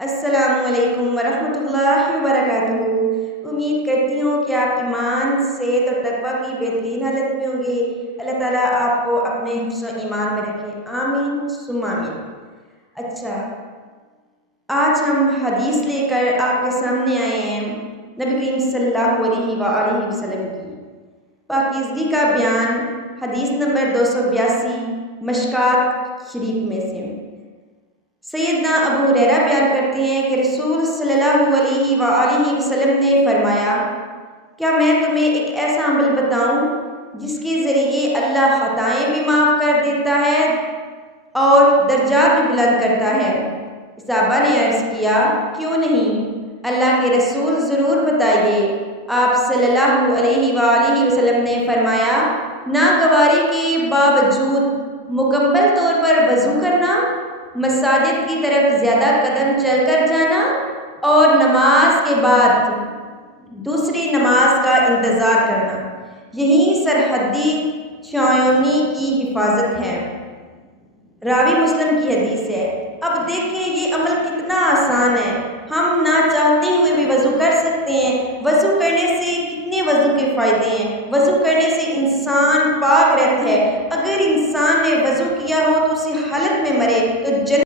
السلام علیکم ورحمۃ اللہ وبرکاتہ۔ امید کرتی ہوں کہ آپ ایمان، صحت اور تقویٰ کی بہترین حالت میں ہوں گے۔ اللہ تعالیٰ آپ کو اپنے حفظ و ایمان میں رکھے، آمین ثم آمین۔ اچھا، آج ہم حدیث لے کر آپ کے سامنے آئے ہیں نبی کریم صلی اللہ علیہ وآلہ وسلم کی پاکیزگی کا بیان، حدیث نمبر 282 مشکات شریف میں سے۔ سیدنا ابو ہریرہ بیان کرتے ہیں کہ رسول صلی اللہ علیہ وآلہ وسلم نے فرمایا، کیا میں تمہیں ایک ایسا عمل بتاؤں جس کے ذریعے اللہ خطائیں بھی معاف کر دیتا ہے اور درجات بھی بلند کرتا ہے؟ صحابہ نے عرض کیا، کیوں نہیں اللہ کے رسول، ضرور بتائیے۔ آپ صلی اللہ علیہ وآلہ وسلم نے فرمایا، ناگواری کے باوجود مکمل طور پر وضو کرنا، مساجد کی طرف زیادہ قدم چل کر جانا اور نماز کے بعد دوسری نماز کا انتظار کرنا، یہی سرحدی شایانی کی حفاظت ہے۔ راوی مسلم کی حدیث ہے۔ اب دیکھیں یہ عمل کتنا آسان ہے، ہم نہ چاہتے ہوئے بھی وضو کر سکتے ہیں۔ وضو کرنے سے کتنے وضو کے فائدے ہیں۔ وضو کرنے سے انسان پاک رہتا ہے۔ اگر انسان نے وضو کیا ہو تو اسی حالت میں مرے تو